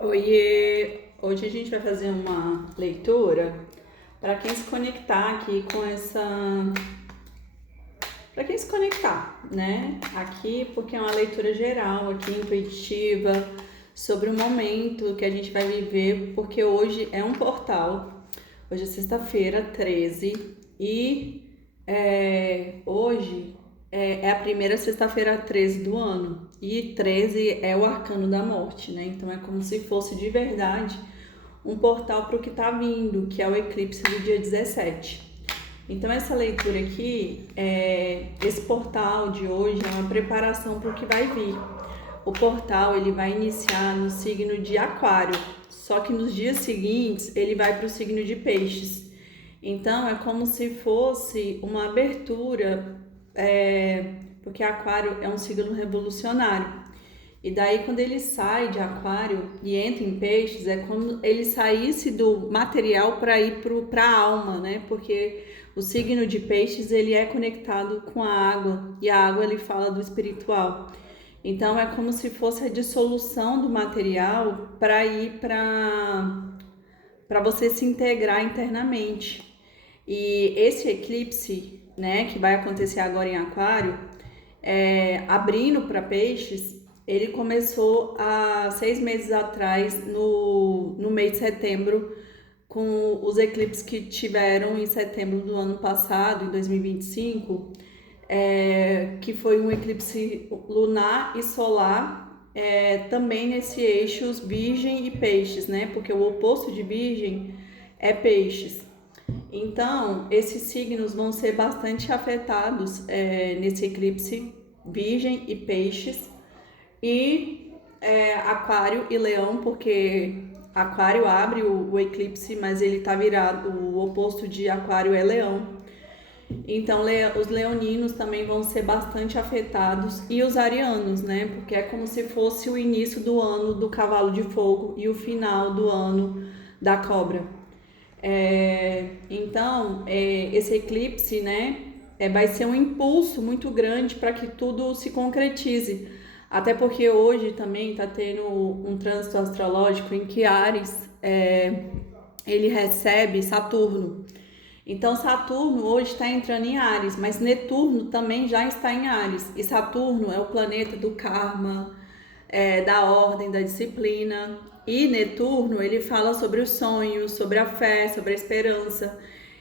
Oiê! Hoje a gente vai fazer uma leitura para quem se conectar aqui com essa. Para quem se conectar, né? Aqui, porque é uma leitura geral, aqui intuitiva, sobre o momento que a gente vai viver, porque hoje é um portal. Hoje é sexta-feira, 13, e hoje é a primeira sexta-feira 13 do ano. E 13 é o arcano da morte, né? Então é como se fosse de verdade um portal para o que está vindo, que é o eclipse do dia 17. Então essa leitura aqui, esse portal de hoje é uma preparação para o que vai vir. O portal ele vai iniciar no signo de Aquário, só que nos dias seguintes ele vai para o signo de Peixes. Então é como se fosse uma abertura, porque Aquário é um signo revolucionário. E daí quando ele sai de Aquário e entra em Peixes, é como ele saísse do material para ir para a alma, né? Porque o signo de Peixes ele é conectado com a água e a água ele fala do espiritual. Então é como se fosse a dissolução do material para ir para você se integrar internamente. E esse eclipse, né, que vai acontecer agora em Aquário, abrindo para Peixes, ele começou há 6 meses atrás, no mês de setembro, com os eclipses que tiveram em setembro do ano passado, em 2025, que foi um eclipse lunar e solar, também nesse eixos Virgem e Peixes, né? Porque o oposto de Virgem é Peixes. Então, esses signos vão ser bastante afetados nesse eclipse Virgem e Peixes e Aquário e Leão, porque Aquário abre o eclipse, mas ele está virado, o oposto de Aquário é Leão. Então, os leoninos também vão ser bastante afetados e os arianos, né? Porque é como se fosse o início do ano do cavalo de fogo e o final do ano da cobra. Então, esse eclipse, né, vai ser um impulso muito grande para que tudo se concretize. Até porque hoje também está tendo um trânsito astrológico em que Áries ele recebe Saturno. Então, Saturno hoje está entrando em Áries, mas Netuno também já está em Áries. E Saturno é o planeta do karma, da ordem, da disciplina. E Netuno, ele fala sobre os sonhos, sobre a fé, sobre a esperança.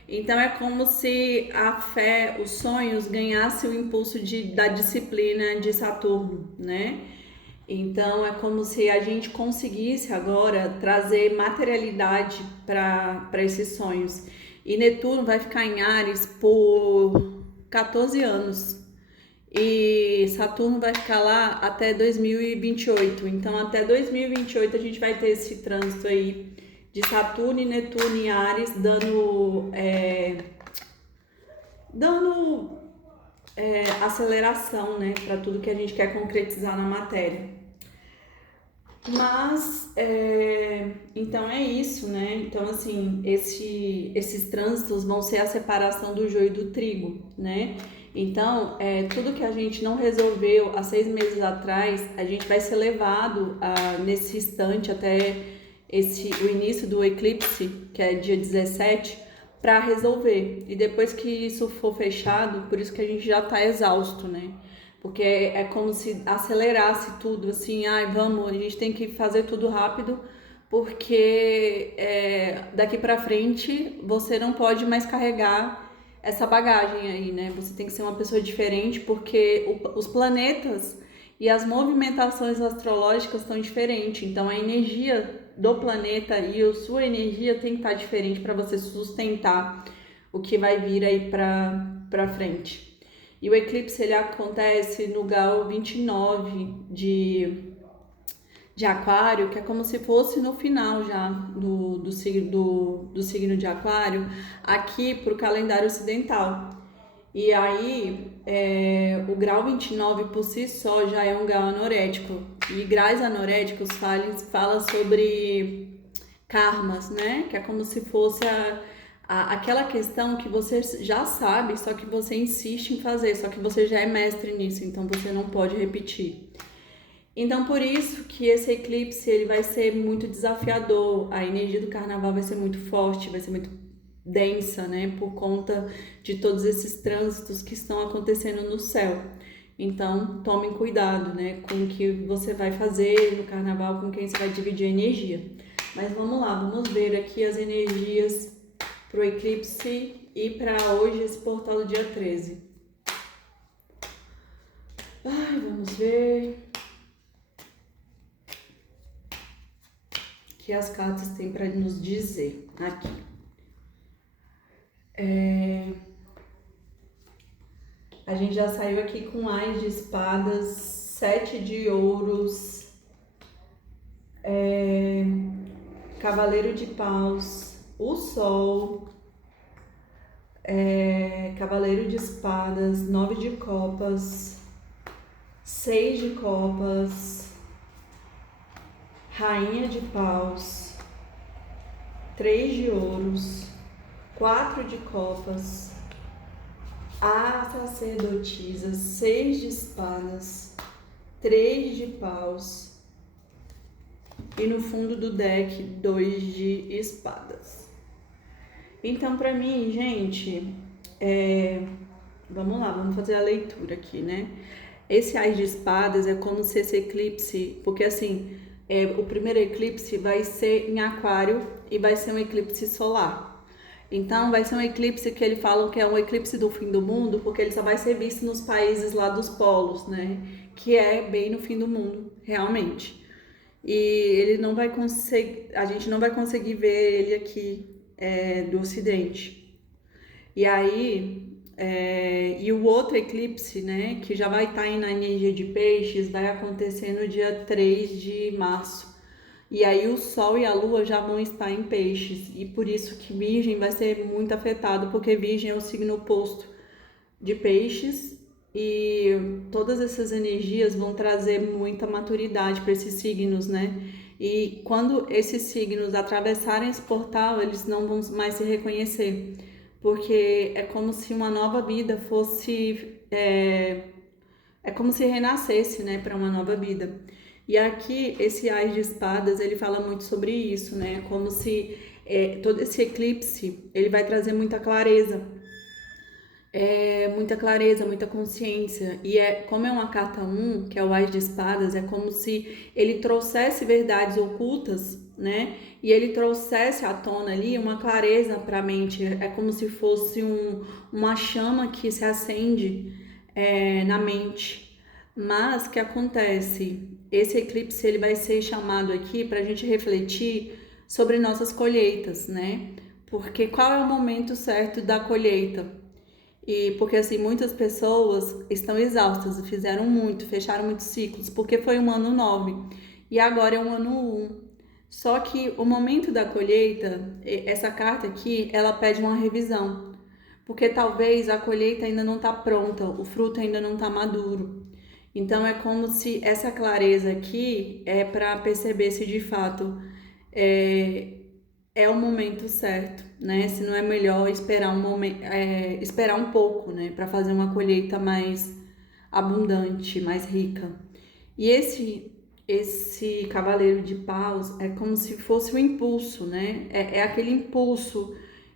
Então é como se a fé, os sonhos ganhassem o impulso da disciplina de Saturno, né? Então é como se a gente conseguisse agora trazer materialidade para esses sonhos. E Netuno vai ficar em Áries por 14 anos. E Saturno vai ficar lá até 2028. Então, até 2028 a gente vai ter esse trânsito aí de Saturno e Netuno em Áries, dando aceleração, né, para tudo que a gente quer concretizar na matéria. Mas, então é isso, né? Então, assim, esses trânsitos vão ser a separação do joio e do trigo, né? Então, tudo que a gente não resolveu há 6 meses atrás, a gente vai ser levado nesse instante até o início do eclipse, que é dia 17, para resolver. E depois que isso for fechado, por isso que a gente já está exausto, né? Porque é como se acelerasse tudo, assim, vamos, a gente tem que fazer tudo rápido, porque daqui para frente você não pode mais carregar essa bagagem aí, né? Você tem que ser uma pessoa diferente, porque os planetas e as movimentações astrológicas estão diferentes. Então a energia do planeta e a sua energia tem que estar diferente para você sustentar o que vai vir aí para frente. E o eclipse ele acontece no grau 29 de Aquário, que é como se fosse no final já do signo de Aquário, aqui para o calendário ocidental. E aí, o grau 29 por si só já é um grau anorético. E graus anoréticos fala sobre karmas, né? Que é como se fosse aquela questão que você já sabe, só que você insiste em fazer, só que você já é mestre nisso, então você não pode repetir. Então, por isso que esse eclipse ele vai ser muito desafiador, a energia do carnaval vai ser muito forte, vai ser muito densa, né, por conta de todos esses trânsitos que estão acontecendo no céu. Então, tomem cuidado, né, com o que você vai fazer no carnaval, com quem você vai dividir a energia. Mas vamos lá, vamos ver aqui as energias para o eclipse e para hoje, esse portal do dia 13. Vamos ver o que as cartas têm para nos dizer aqui. A gente já saiu aqui com Ás de Espadas, 7 de Ouros, Cavaleiro de Paus, o Sol, Cavaleiro de Espadas, 9 de Copas, 6 de Copas, Rainha de Paus, 3 de Ouros, 4 de Copas, a Sacerdotisa, 6 de Espadas, 3 de Paus e no fundo do deck 2 de Espadas. Então, pra mim, gente, vamos lá, vamos fazer a leitura aqui, né? Esse Ás de Espadas é como se esse eclipse, porque assim, o primeiro eclipse vai ser em Aquário e vai ser um eclipse solar. Então, vai ser um eclipse que ele fala que é um eclipse do fim do mundo, porque ele só vai ser visto nos países lá dos polos, né? Que é bem no fim do mundo, realmente. E ele não vai conseguir, a gente não vai conseguir ver ele aqui do Ocidente. E aí, e o outro eclipse, né, que já vai estar aí na energia de Peixes, vai acontecer no dia 3 de março. E aí o Sol e a Lua já vão estar em Peixes, e por isso que Virgem vai ser muito afetado, porque Virgem é o signo oposto de Peixes, e todas essas energias vão trazer muita maturidade para esses signos, né? E quando esses signos atravessarem esse portal, eles não vão mais se reconhecer, porque é como se uma nova vida fosse... É como se renascesse, né, para uma nova vida. E aqui, esse Ás de Espadas, ele fala muito sobre isso, né? Como se todo esse eclipse, ele vai trazer muita clareza. Muita consciência. E como é uma carta 1, que é o Ás de Espadas, é como se ele trouxesse verdades ocultas, né? E ele trouxesse à tona ali uma clareza para a mente. É como se fosse uma chama que se acende na mente. Mas o que acontece? Esse eclipse ele vai ser chamado aqui para a gente refletir sobre nossas colheitas, né? Porque qual é o momento certo da colheita? E porque assim, muitas pessoas estão exaustas, fizeram muito, fecharam muitos ciclos, porque foi um ano 9 e agora é um ano 1. Só que o momento da colheita, essa carta aqui, ela pede uma revisão, porque talvez a colheita ainda não está pronta, o fruto ainda não está maduro. Então é como se essa clareza aqui é para perceber se de fato é o momento certo, né? Se não é melhor esperar um momento, esperar um pouco, né, para fazer uma colheita mais abundante, mais rica. E esse Cavaleiro de Paus é como se fosse um impulso, né? É aquele impulso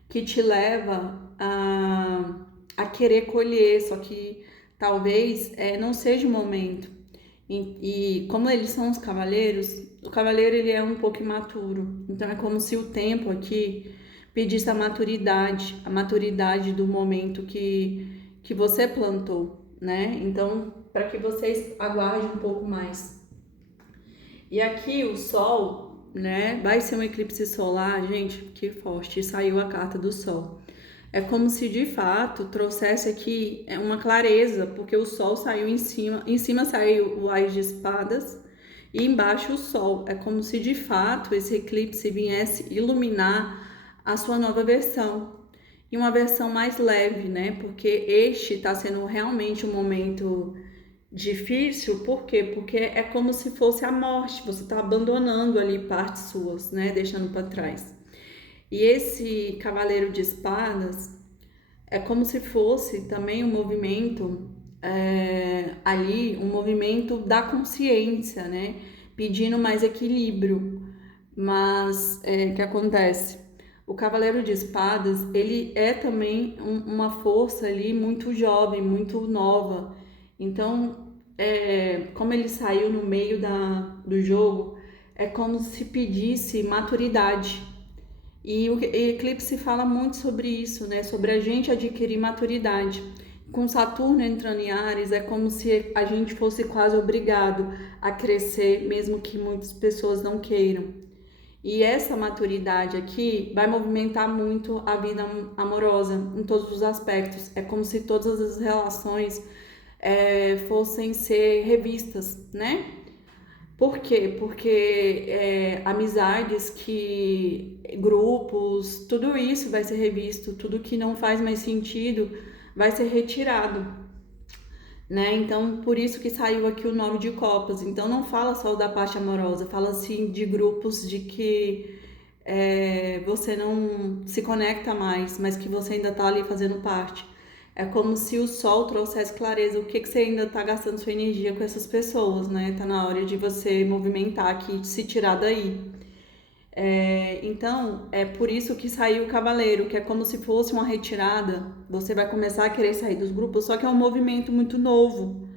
que te leva a querer colher, só que talvez não seja o momento. E como eles são os cavaleiros, o cavaleiro ele é um pouco imaturo. Então é como se o tempo aqui pedisse a maturidade do momento que você plantou, né? Então, para que vocês aguardem um pouco mais. E aqui o Sol, né? Vai ser um eclipse solar, gente, que forte. Saiu a carta do Sol. É como se de fato trouxesse aqui uma clareza, porque o Sol saiu em cima saiu o Ás de Espadas e embaixo o Sol. É como se de fato esse eclipse viesse iluminar a sua nova versão. E uma versão mais leve, né? Porque este está sendo realmente um momento difícil, por quê? Porque é como se fosse a morte, você está abandonando ali partes suas, né? Deixando para trás. E esse Cavaleiro de Espadas é como se fosse também um movimento ali um movimento da consciência, né? Pedindo mais equilíbrio. Mas o que acontece? O Cavaleiro de Espadas, ele é também uma força ali muito jovem, muito nova. Então, como ele saiu no meio do jogo, é como se pedisse maturidade. E o eclipse fala muito sobre isso, né? Sobre a gente adquirir maturidade. Com Saturno entrando em Áries, é como se a gente fosse quase obrigado a crescer, mesmo que muitas pessoas não queiram. E essa maturidade aqui vai movimentar muito a vida amorosa em todos os aspectos. É como se todas as relações fossem ser revistas, né? Por quê? Porque amizades, grupos, tudo isso vai ser revisto, tudo que não faz mais sentido vai ser retirado, né? Então, por isso que saiu aqui o nome de copas. Então, não fala só da parte amorosa, fala assim de grupos de que você não se conecta mais, mas que você ainda tá ali fazendo parte. É como se o sol trouxesse clareza. O que você ainda tá gastando sua energia com essas pessoas, né? Tá na hora de você movimentar aqui, se tirar daí. Então, é por isso que saiu o cavaleiro, que é como se fosse uma retirada. Você vai começar a querer sair dos grupos, só que é um movimento muito novo.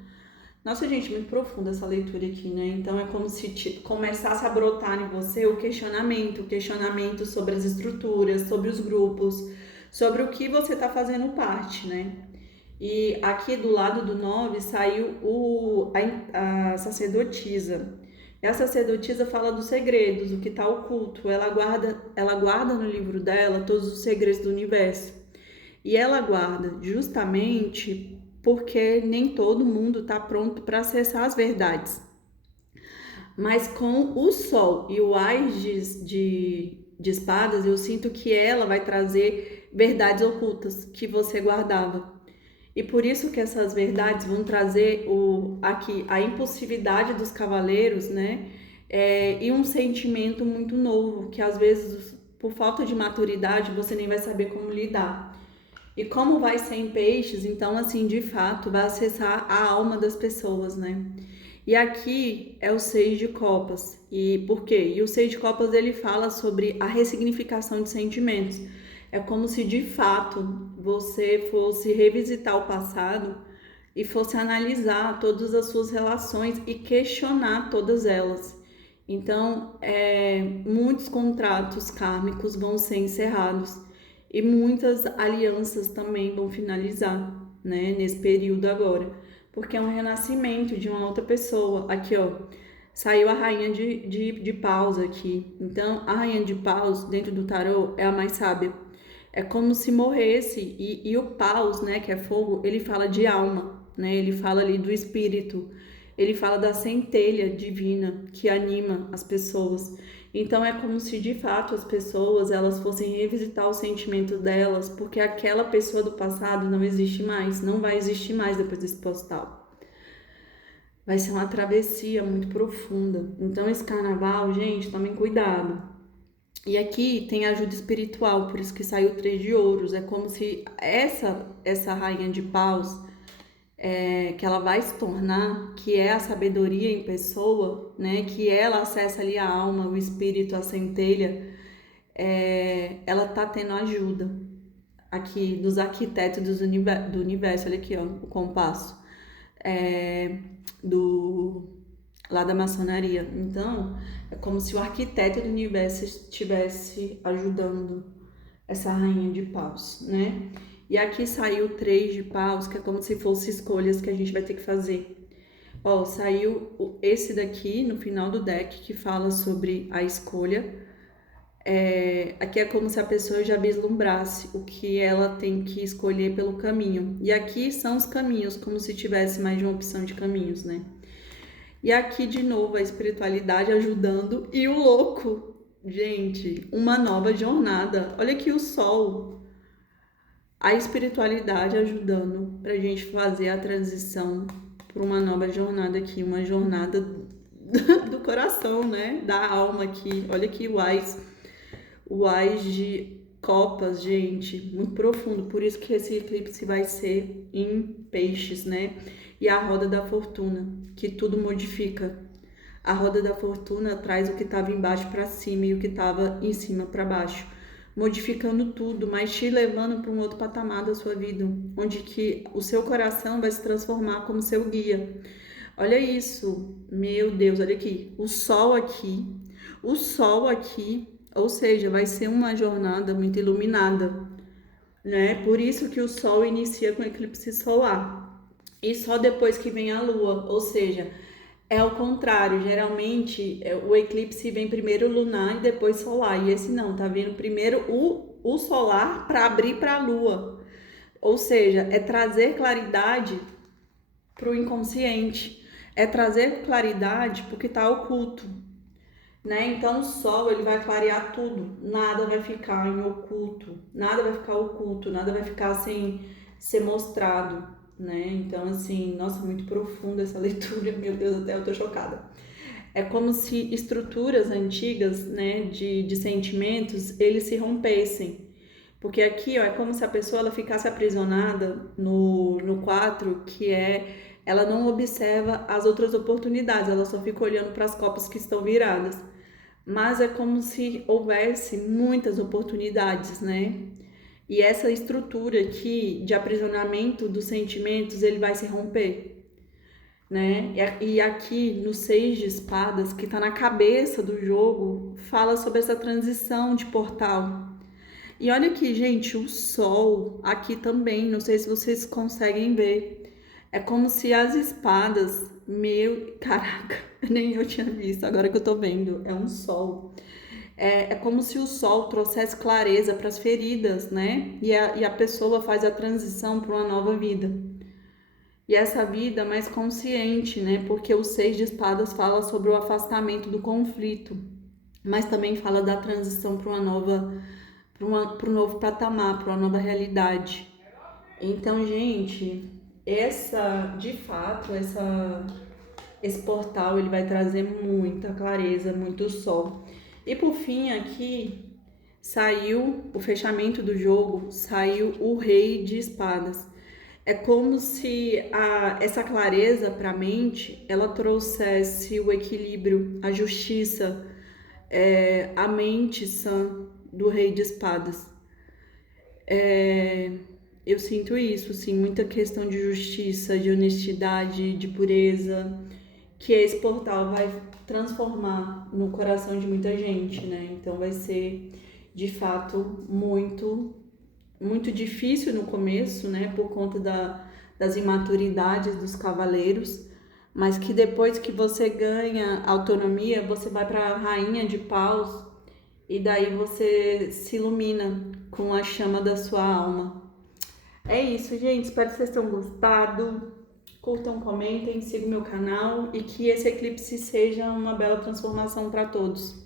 Nossa, gente, muito profunda essa leitura aqui, né? Então é como se começasse a brotar em você o questionamento sobre as estruturas, sobre os grupos, sobre o que você está fazendo parte, né? E aqui do lado do 9 saiu a sacerdotisa. E a sacerdotisa fala dos segredos, o que está oculto. Ela guarda no livro dela todos os segredos do universo. E ela guarda justamente porque nem todo mundo está pronto para acessar as verdades. Mas com o Sol e o Ás de espadas, eu sinto que ela vai trazer verdades ocultas que você guardava. E por isso que essas verdades vão trazer aqui a impulsividade dos cavaleiros, né? E um sentimento muito novo, que às vezes, por falta de maturidade, você nem vai saber como lidar. E como vai ser em peixes, então, assim, de fato, vai acessar a alma das pessoas, né? E aqui é o 6 de copas. E por quê? E o 6 de copas, ele fala sobre a ressignificação de sentimentos. É como se, de fato, você fosse revisitar o passado e fosse analisar todas as suas relações e questionar todas elas. Então, muitos contratos kármicos vão ser encerrados e muitas alianças também vão finalizar, né, nesse período agora, porque é um renascimento de uma outra pessoa. Aqui, ó, saiu a rainha de paus aqui. Então, a rainha de paus, dentro do tarô, é a mais sábia. É como se morresse, e o paus, né, que é fogo, ele fala de alma, né, ele fala ali do espírito, ele fala da centelha divina que anima as pessoas. Então é como se de fato as pessoas elas fossem revisitar o sentimento delas, porque aquela pessoa do passado não existe mais, não vai existir mais depois desse postal. Vai ser uma travessia muito profunda. Então esse carnaval, gente, tomem cuidado. E aqui tem ajuda espiritual, por isso que saiu o 3 de ouros. É como se essa rainha de paus, que ela vai se tornar, que é a sabedoria em pessoa, né? Que ela acessa ali a alma, o espírito, a centelha. Ela tá tendo ajuda aqui dos arquitetos do universo. Olha aqui, ó, o compasso do lá da maçonaria. Então, é como se o arquiteto do universo estivesse ajudando essa rainha de paus, né? E aqui saiu o 3 de paus, que é como se fosse escolhas que a gente vai ter que fazer. Ó, saiu esse daqui no final do deck, que fala sobre a escolha. Aqui é como se a pessoa já vislumbrasse o que ela tem que escolher pelo caminho. E aqui são os caminhos, como se tivesse mais de uma opção de caminhos, né? E aqui de novo a espiritualidade ajudando e o louco. Gente, uma nova jornada. Olha aqui o sol. A espiritualidade ajudando pra gente fazer a transição para uma nova jornada aqui, uma jornada do coração, né? Da alma aqui. Olha aqui o Ás de copas, gente, muito profundo. Por isso que esse eclipse vai ser em peixes, né? E a roda da fortuna, que tudo modifica. A roda da fortuna traz o que estava embaixo para cima e o que estava em cima para baixo, modificando tudo, mas te levando para um outro patamar da sua vida, onde que o seu coração vai se transformar como seu guia. Olha isso, meu Deus, olha aqui, o sol aqui, ou seja, vai ser uma jornada muito iluminada, né? Por isso que o sol inicia com eclipse solar e só depois que vem a lua, ou seja, é o contrário, geralmente o eclipse vem primeiro lunar e depois solar, e esse não, tá vendo primeiro o solar para abrir para a lua, ou seja, é trazer claridade para o inconsciente, é trazer claridade porque está oculto, né? Então o sol ele vai clarear tudo, nada vai ficar em oculto, nada vai ficar oculto, nada vai ficar sem ser mostrado, né? Então assim, nossa, muito profunda essa leitura, meu Deus, até eu tô chocada. É como se estruturas antigas, né, de sentimentos, eles se rompessem. Porque aqui, ó, é como se a pessoa ela ficasse aprisionada no 4, que é ela não observa as outras oportunidades, ela só fica olhando para as copas que estão viradas. Mas é como se houvesse muitas oportunidades, né? E essa estrutura aqui de aprisionamento dos sentimentos, ele vai se romper, né? E aqui no 6 de espadas, que está na cabeça do jogo, fala sobre essa transição de portal. E olha aqui, gente, o sol aqui também, não sei se vocês conseguem ver. É como se as espadas, caraca, nem eu tinha visto, agora que eu tô vendo, é um sol. É como se o sol trouxesse clareza para as feridas, né? E a pessoa faz a transição para uma nova vida. E essa vida mais consciente, né? Porque o 6 de espadas fala sobre o afastamento do conflito, mas também fala da transição para para um novo patamar, para uma nova realidade. Então, gente, de fato, esse portal ele vai trazer muita clareza, muito sol. E por fim, aqui saiu o fechamento do jogo, saiu o Rei de Espadas. É como se essa clareza para a mente, ela trouxesse o equilíbrio, a justiça, a mente sã do Rei de Espadas. Eu sinto isso, sim, muita questão de justiça, de honestidade, de pureza, que esse portal vai transformar no coração de muita gente, né? Então vai ser, de fato, muito difícil no começo, né? Por conta das imaturidades dos cavaleiros, mas que depois que você ganha autonomia, você vai para a Rainha de Paus e daí você se ilumina com a chama da sua alma. É isso, gente. Espero que vocês tenham gostado. Curtam, comentem, sigam meu canal e que esse eclipse seja uma bela transformação para todos.